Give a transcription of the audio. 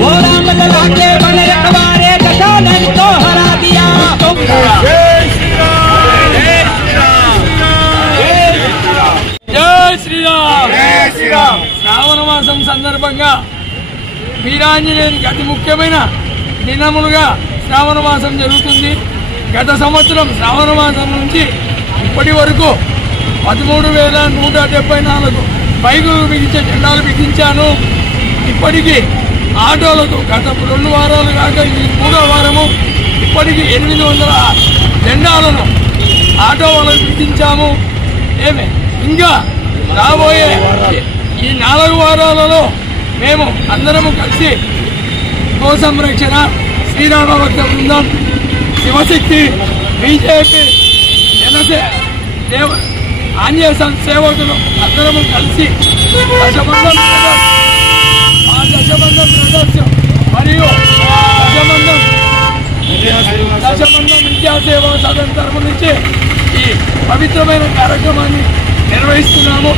वो राम लला के बन रखवारे दशानन को हरा दिया। जय श्री राम, जय श्री राम, जय श्री राम, जय श्री राम। శ్రావణ మాసం సందర్భంగా వీరాంజనేయునికి అతి ముఖ్యమైన దినములుగా శ్రావణ మాసం జరుగుతుంది। గత సంవత్సరం శ్రావణ మాసం నుంచి ఇప్పటి వరకు 13,174 బైకులు బిగించే జెండాలు బిగించాను। ఇప్పటికీ ఆటోలకు గత 2 వారాలు కాక ఈ 3వ వారము ఇప్పటికీ 800 జెండాలను ఆటో వాళ్ళకు బిగించాము। ఇంకా రాబోయే ఈ 4 వారాలలో మేము అందరము కలిసి గో సంరక్షణ, శ్రీరామ భక్త బృందం, శివశక్తి, బీజేపీ, ఆంజనేయ సేవకులు అందరము కలిసి దశబంధం బ్రదర్స్ మరియు దశబంధం విద్యాసేవ సదన్ తరఫు నుంచి ఈ పవిత్రమైన కార్యక్రమాన్ని నిర్వహిస్తున్నాము।